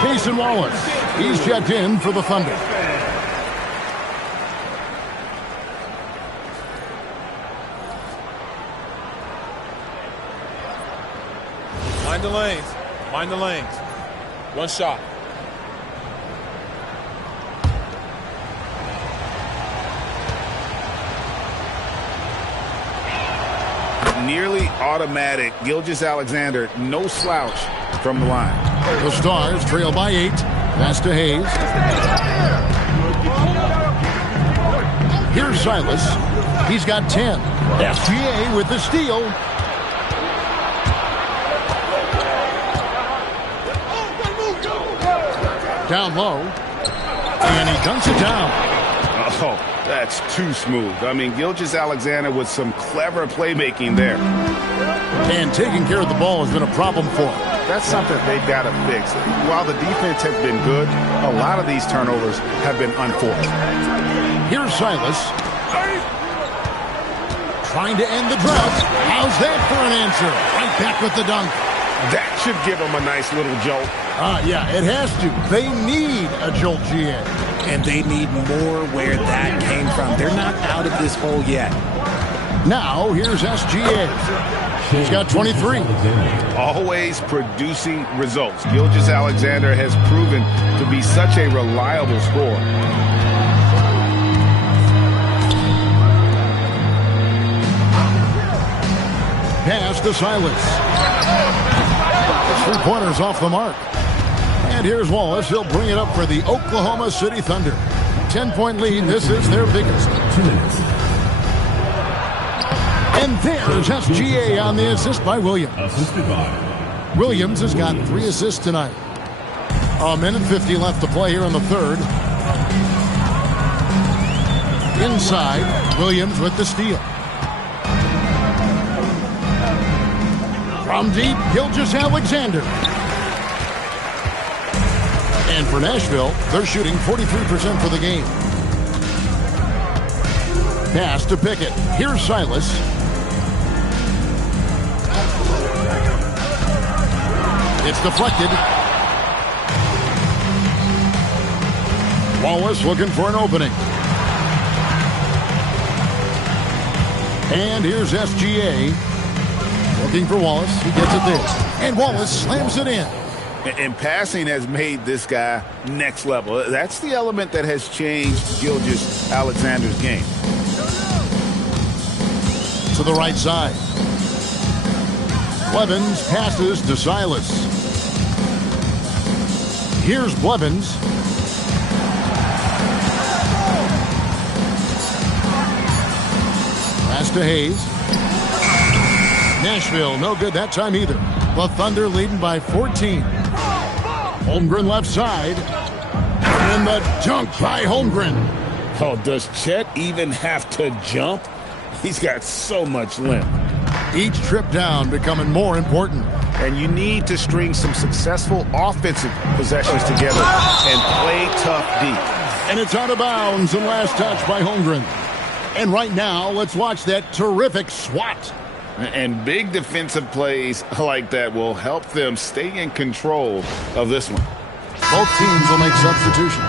Cason Wallace, he's checked in for the Thunder. Mind the lanes. Mind the lanes. One shot. Nearly automatic. Gilgeous Alexander, no slouch from the line. The Stars trail by 8. Pass to Hayes. Here's Silas. He's got 10. SGA with the steal. Down low. And he dunks it down. Oh, that's too smooth. I mean, Gilgeous Alexander with some clever playmaking there. And taking care of the ball has been a problem for him. That's something they've got to fix. While the defense has been good, a lot of these turnovers have been unforced. Here's Silas. Trying to end the drought. How's that for an answer? Right back with the dunk. That should give them a nice little jolt. Yeah, it has to. They need a jolt, GA. And they need more where that came from. They're not out of this hole yet. Now, here's SGA. He's got 23. Always producing results. Gilgeous Alexander has proven to be such a reliable scorer. Pass to Silas. 3-pointers off the mark. And here's Wallace. He'll bring it up for the Oklahoma City Thunder. 10-point lead. This is their biggest. 2 minutes. And there's SGA on the assist by Williams. Assisted by Williams has got 3 assists tonight. 1:50 left to play here in the third. Inside, Williams with the steal. From deep, Gilgeous-Alexander. And for Nashville, they're shooting 43% for the game. Pass to Pickett. Here's Silas. It's deflected. Wallace looking for an opening. And here's SGA. Looking for Wallace. He gets it there. And Wallace slams it in. And passing has made this guy next level. That's the element that has changed Gilgeous-Alexander's game. To the right side. Blevins passes to Silas. Here's Blevins. Pass to Hayes. Nashville, no good that time either. The Thunder leading by 14. Holmgren left side. And the dunk by Holmgren. Oh, does Chet even have to jump? He's got so much length. Each trip down becoming more important. And you need to string some successful offensive possessions together and play tough deep. And it's out of bounds and last touch by Holmgren. And right now, let's watch that terrific swat. And big defensive plays like that will help them stay in control of this one. Both teams will make substitutions.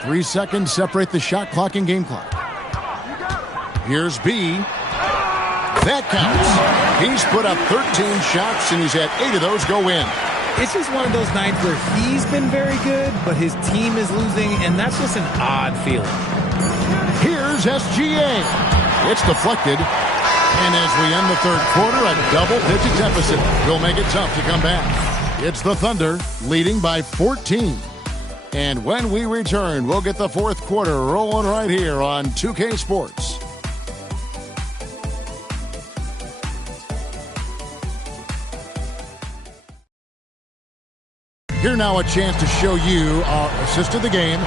Three seconds separate the shot clock and game clock. Here's B. That counts. He's put up 13 shots, and he's had 8 of those go in. It's just one of those nights where he's been very good, but his team is losing, and that's just an odd feeling. Here's SGA. It's deflected. And as we end the third quarter, a double-digit deficit will make it tough to come back. It's the Thunder leading by 14. And when we return, we'll get the fourth quarter rolling right here on 2K Sports. Here now a chance to show you our assist of the game,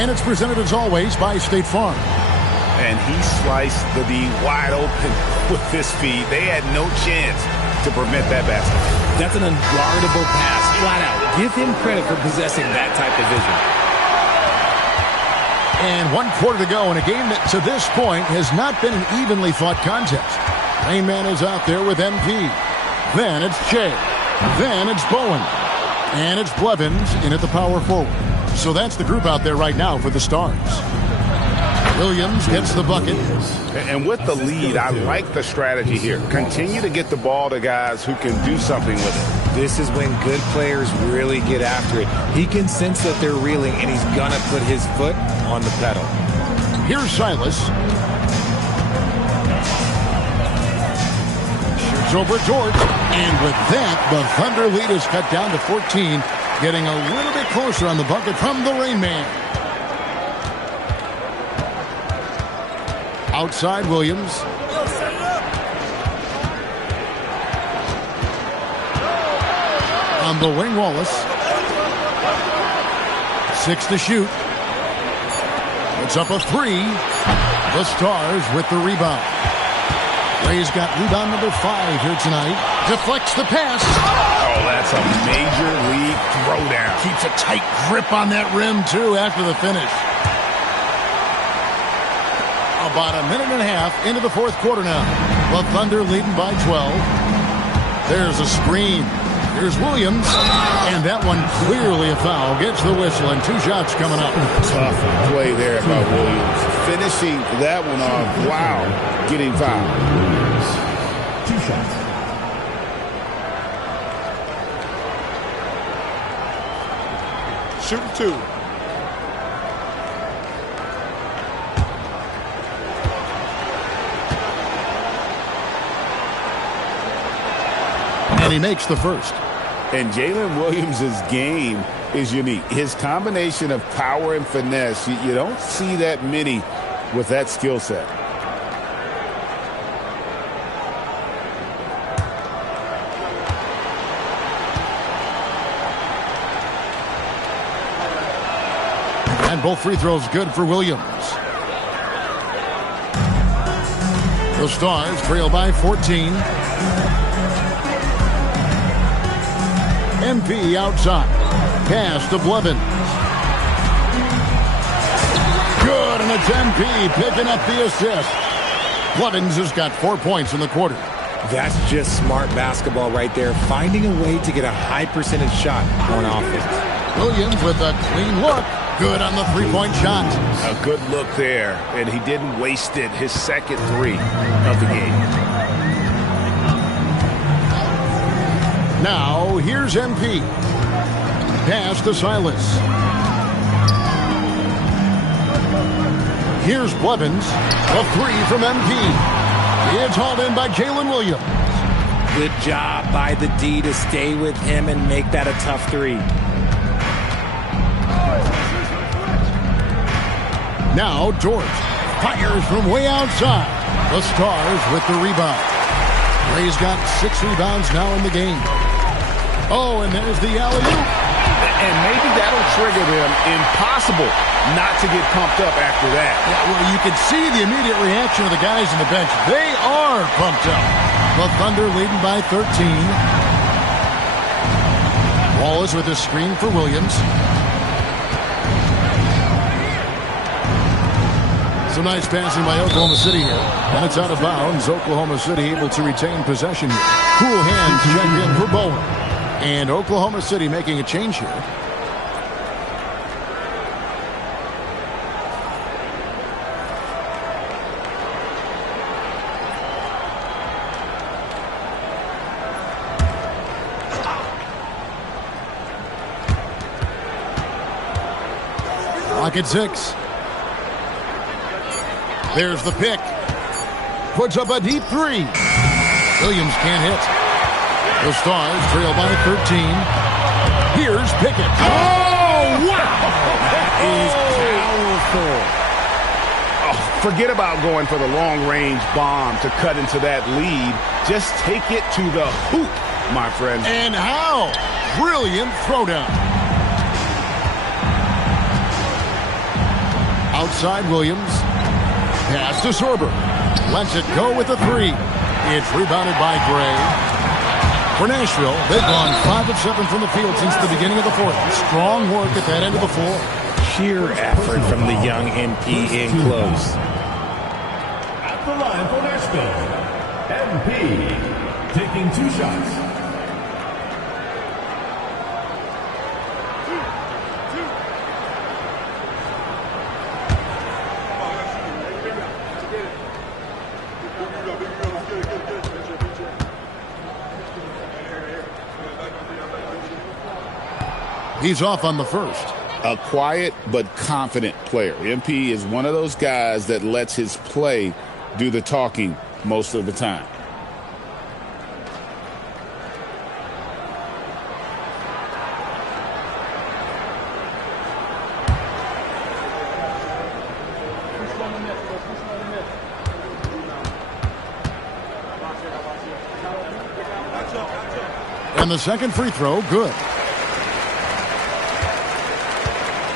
and it's presented as always by State Farm. And he sliced the D wide open with this feed. They had no chance to prevent that basket. That's an unguardable pass, flat out. Give him credit for possessing that type of vision. And 1 quarter to go in a game that to this point has not been an evenly fought contest. Main man is out there with MP. Then it's Che. Then it's Bowen. And it's Blevins in at the power forward. So that's the group out there right now for the Stars. Williams gets the bucket. And with the lead, I like the strategy here. Continue to get the ball to guys who can do something with it. This is when good players really get after it. He can sense that they're reeling, and he's going to put his foot on the pedal. Here's Silas. Shoots over George. And with that, the Thunder lead is cut down to 14, getting a little bit closer on the bucket from the Rain Man. Outside Williams. On the wing, Wallace. 6 to shoot. It's up a 3. The Stars with the rebound. Ray's got rebound number 5 here tonight. Deflects the pass. Oh, that's a major league throwdown. Keeps a tight grip on that rim, too, after the finish. About a minute and a half into the fourth quarter now. The Thunder leading by 12. There's a screen. Here's Williams. And that one clearly a foul. Gets the whistle and 2 shots coming up. Tough play there by Williams. Finishing that one off. Wow. Getting fouled. 2 shots. Shooting 2. And he makes the first. And Jalen Williams' game is unique. His combination of power and finesse, you don't see that many with that skill set. And both free throws good for Williams. The Stars trail by 14. MP outside. Pass to Blevins. Good, and it's MP picking up the assist. Blevins has got 4 points in the quarter. That's just smart basketball right there, finding a way to get a high percentage shot on offense. Williams with a clean look. Good on the three-point shot. A good look there, and he didn't waste it. His second three of the game. Now, here's MP. Pass to Silas. Here's Blevins. A three from MP. It's hauled in by Jalen Williams. Good job by the D to stay with him and make that a tough three. Now Dort fires from way outside. The Stars with the rebound. Ray's got 6 rebounds now in the game. Oh, and there's the alley-oop. And maybe that'll trigger them. Impossible not to get pumped up after that. Yeah, well, you can see the immediate reaction of the guys on the bench. They are pumped up. The Thunder leading by 13. Wallace with a screen for Williams. Some nice passing by Oklahoma City here. And it's out of bounds. Oklahoma City able to retain possession here. Cool hand check in for Bowen. And Oklahoma City making a change here. Clock at 6. There's the pick. Puts up a deep three. Williams can't hit. The Stars trail by 13. Here's Pickett. Oh, wow! That is powerful. Oh, forget about going for the long-range bomb to cut into that lead. Just take it to the hoop, my friend. And how? Brilliant throwdown. Outside Williams. Pass to Sorber. Lets it go with a three. It's rebounded by Gray. For Nashville, they've gone 5 of 7 from the field since the beginning of the fourth. Strong work at that end of the floor. Sheer effort from the young MP in close. At the line for Nashville, MP taking 2 shots. He's off on the first. A quiet but confident player. MP is one of those guys that lets his play do the talking most of the time. And the second free throw, good.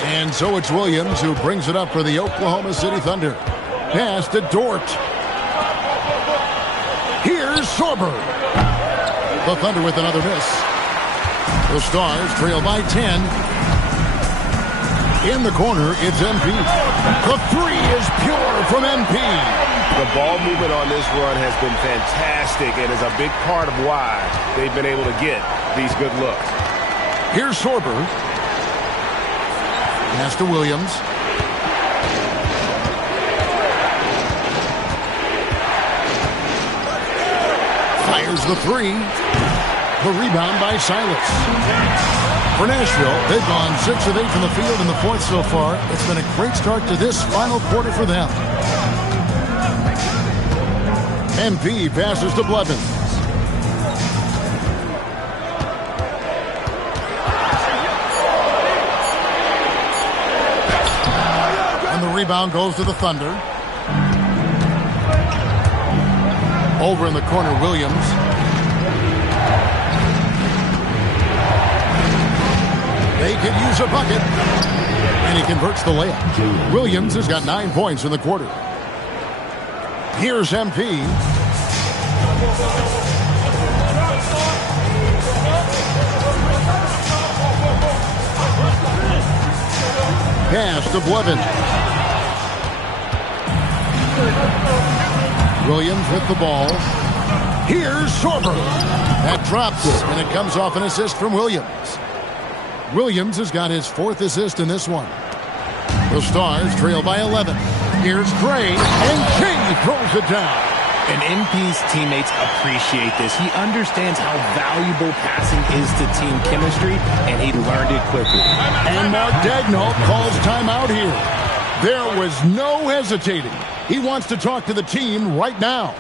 And so it's Williams who brings it up for the Oklahoma City Thunder. Pass to Dort. Here's Sorber. The Thunder with another miss. The Stars trail by 10. In the corner, it's MP. The three is pure from MP. The ball movement on this run has been fantastic and is a big part of why they've been able to get these good looks. Here's Sorber. Pass to Williams. Fires the three. The rebound by Silas. For Nashville, they've gone 6 of 8 from the field in the fourth so far. It's been a great start to this final quarter for them. MP passes to Blevins. And the rebound goes to the Thunder. Over in the corner, Williams. They could use a bucket. And he converts the layup. Williams has got 9 points in the quarter. Here's MP. Pass to Blevin. Williams with the ball. Here's Sorber. That drops it, and it comes off an assist from Williams. Williams has got his 4th assist in this one. The Stars trail by 11. Here's Gray, and King throws it down. And MP's teammates appreciate this. He understands how valuable passing is to team chemistry, and he learned it quickly. And Mark Daigneault calls timeout here. There was no hesitating. He wants to talk to the team right now.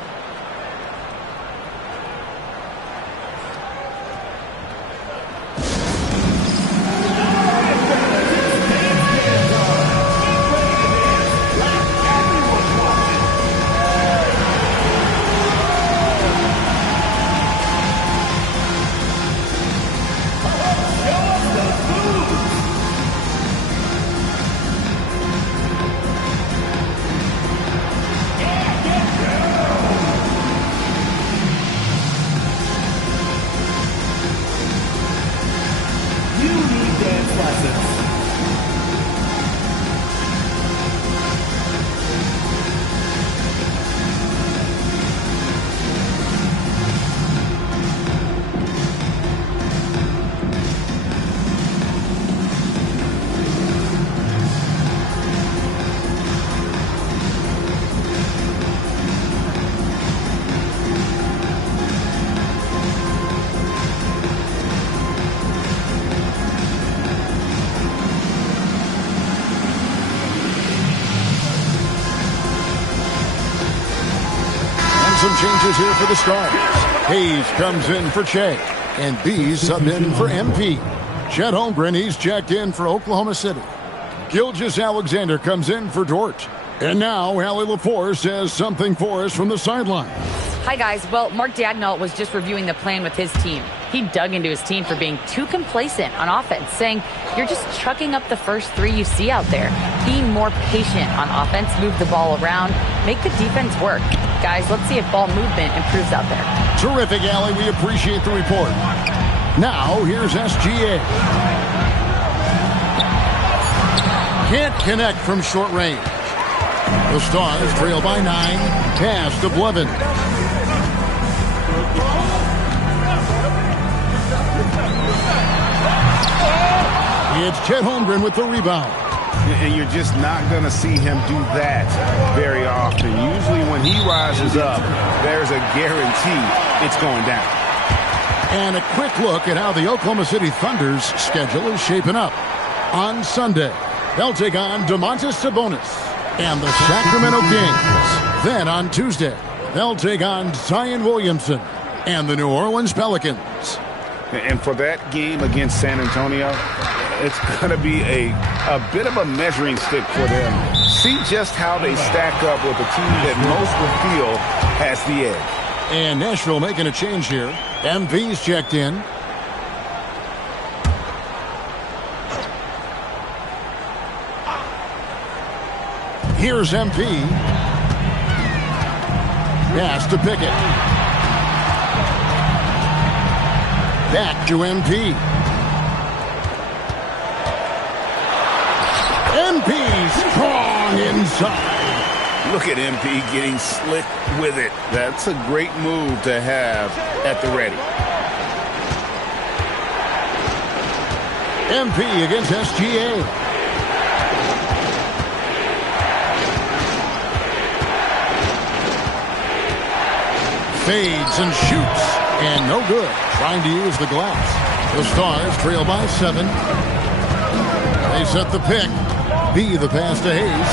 Some changes here for the Stars. Hayes comes in for Che, and B's subbed in for MP. Chet Holmgren, he's checked in for Oklahoma City. Gilgeous-Alexander comes in for Dort. And now, Allie LaForce says something for us from the sideline. Hi, guys. Well, Mark Daigneault was just reviewing the plan with his team. He dug into his team for being too complacent on offense, saying, you're just chucking up the first 3 you see out there. Be more patient on offense, move the ball around, make the defense work. Guys, let's see if ball movement improves out there. Terrific, Allie. We appreciate the report. Now, here's SGA. Can't connect from short range. The Stars trail by 9. Pass to Blevin. It's Chet Holmgren with the rebound. And you're just not going to see him do that very often. Usually when he rises up, there's a guarantee it's going down. And a quick look at how the Oklahoma City Thunder's schedule is shaping up. On Sunday, they'll take on Domantas Sabonis and the Sacramento Kings. Then on Tuesday, they'll take on Zion Williamson and the New Orleans Pelicans. And for that game against San Antonio, it's going to be a bit of a measuring stick for them. See just how they stack up with a team that most will feel has the edge. And Nashville making a change here. MP's checked in. Here's MP. Pass to Pickett. Back to MP. MP strong inside. Look at MP getting slick with it. That's a great move to have at the ready. MP against SGA. Fades and shoots. And no good. Trying to use the glass. The Stars trail by 7. They set the pick. B the pass to Hayes.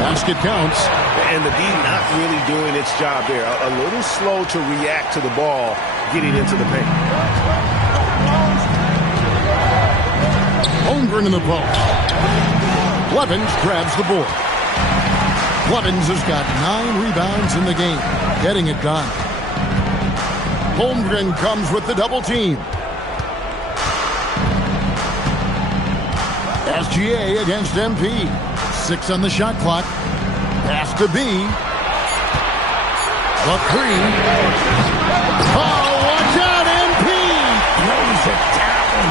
Basket counts. And the D not really doing its job there. A little slow to react to the ball getting into the paint. Holmgren in the post. Blevins grabs the board. Blevins has got 9 rebounds in the game. Getting it done. Holmgren comes with the double team. SGA against MP. 6 on the shot clock. Has to be. The 3. Oh, watch out, MP! Throws it down.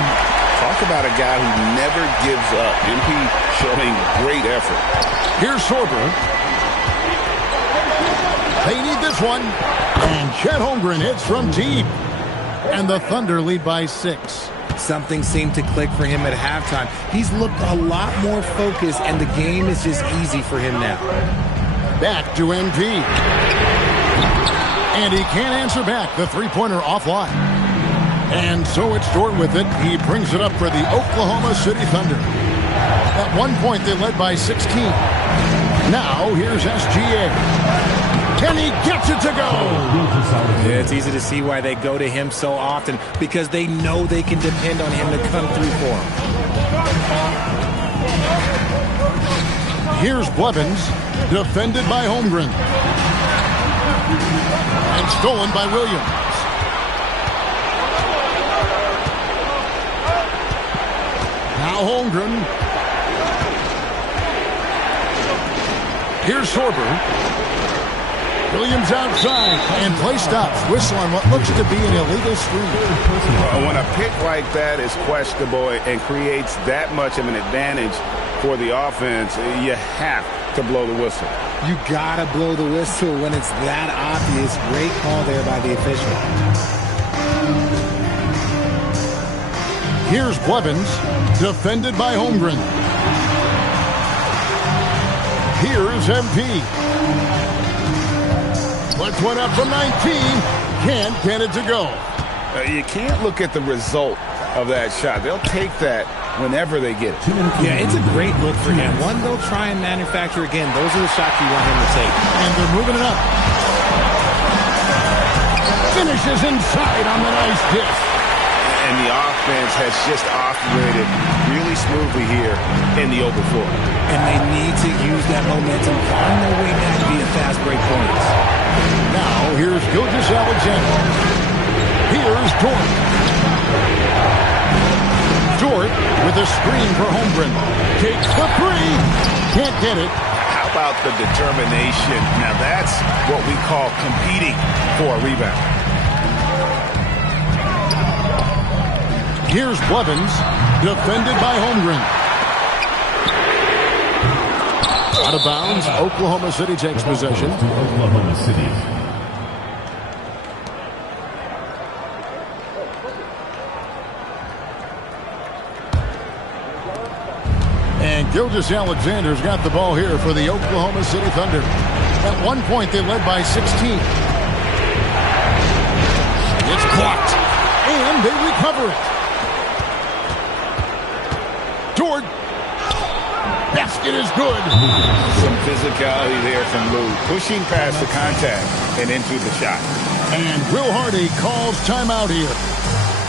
Talk about a guy who never gives up. MP showing great effort. Here's Sorber. They need this one. And Chet Holmgren hits from deep. And the Thunder lead by 6. Something seemed to click for him at halftime. He's looked a lot more focused, and the game is just easy for him now. Back to MP. And he can't answer back. The three-pointer offline. And so it's Dort with it. He brings it up for the Oklahoma City Thunder. At one point, they led by 16. Now, here's SGA. And he gets it to go. Yeah, it's easy to see why they go to him so often, because they know they can depend on him to come through for them. Here's Blevins, defended by Holmgren. And stolen by Williams. Now Holmgren. Here's Sorber. Williams outside, and play stops. Whistle on what looks to be an illegal screen. When a pick like that is questionable and creates that much of an advantage for the offense, you have to blow the whistle. You gotta blow the whistle when it's that obvious. Great call there by the official. Here's Blevins, defended by Holmgren. Here's MP. Puts one up from 19. Can't get it to go. You can't look at the result of that shot. They'll take that whenever they get it. Yeah, it's a great look for him. One they'll try and manufacture again. Those are the shots you want him to take. And they're moving it up. Finishes inside on the nice dish. And the offense has just operated really smoothly here in the open floor. And they need to use that momentum on their way back via fast break points. Now, here's Gilgeous-Alexander. Here's Dort. Dort with a screen for Holmgren. Takes the 3. Can't get it. How about the determination? Now that's what we call competing for a rebound. Here's Blevins, defended by Holmgren. Out of bounds, Oklahoma City takes possession. Oklahoma City. And Gilgeous-Alexander's got the ball here for the Oklahoma City Thunder. At one point, they led by 16. It's blocked, and they recover it. Dort. Basket is good. Some physicality there from Lou. Pushing past the contact and into the shot. And Will Hardy calls timeout here.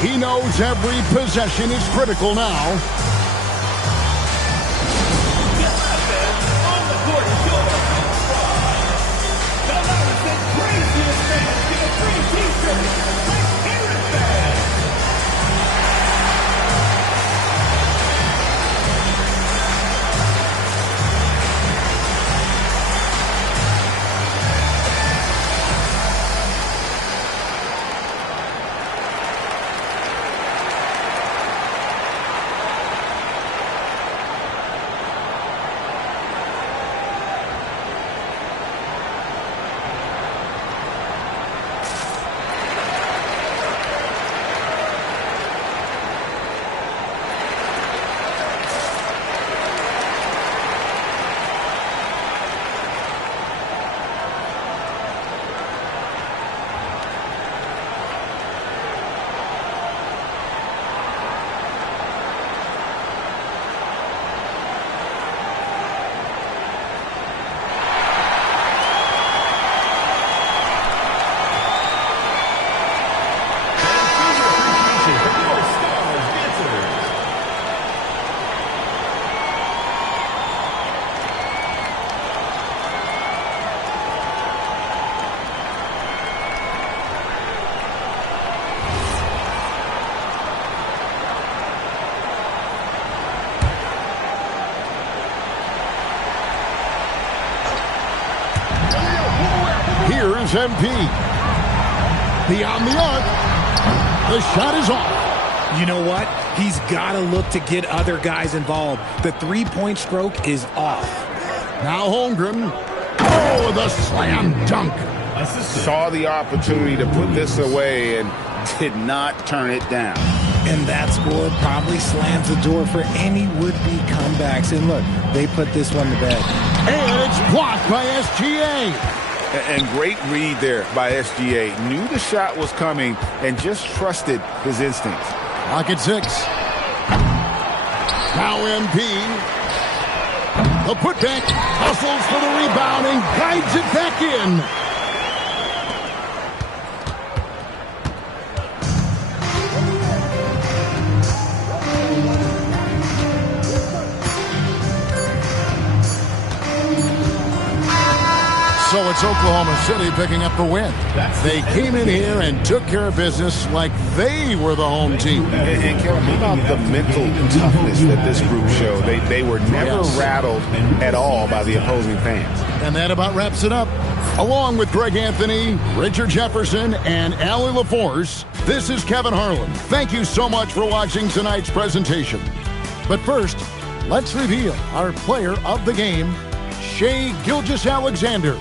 He knows every possession is critical now. MP. Beyond the arc. The shot is off. You know what? He's got to look to get other guys involved. The three-point stroke is off. Now Holmgren. Oh, the slam dunk. Saw the opportunity to put this away and did not turn it down. And that score probably slams the door for any would-be comebacks. And look, they put this one to bed. And it's blocked by SGA. And great read there by SGA. Knew the shot was coming and just trusted his instincts. Clock at 6. Now MP. The putback. Hustles for the rebound and guides it back in. So it's Oklahoma City picking up the win. They came in here and took care of business like they were the home team. And Kevin, how about the mental toughness that this group showed? They were never rattled at all by the opposing fans. And that about wraps it up. Along with Greg Anthony, Richard Jefferson, and Allie LaForce, this is Kevin Harlan. Thank you so much for watching tonight's presentation. But first, let's reveal our player of the game, Shai Gilgeous-Alexander.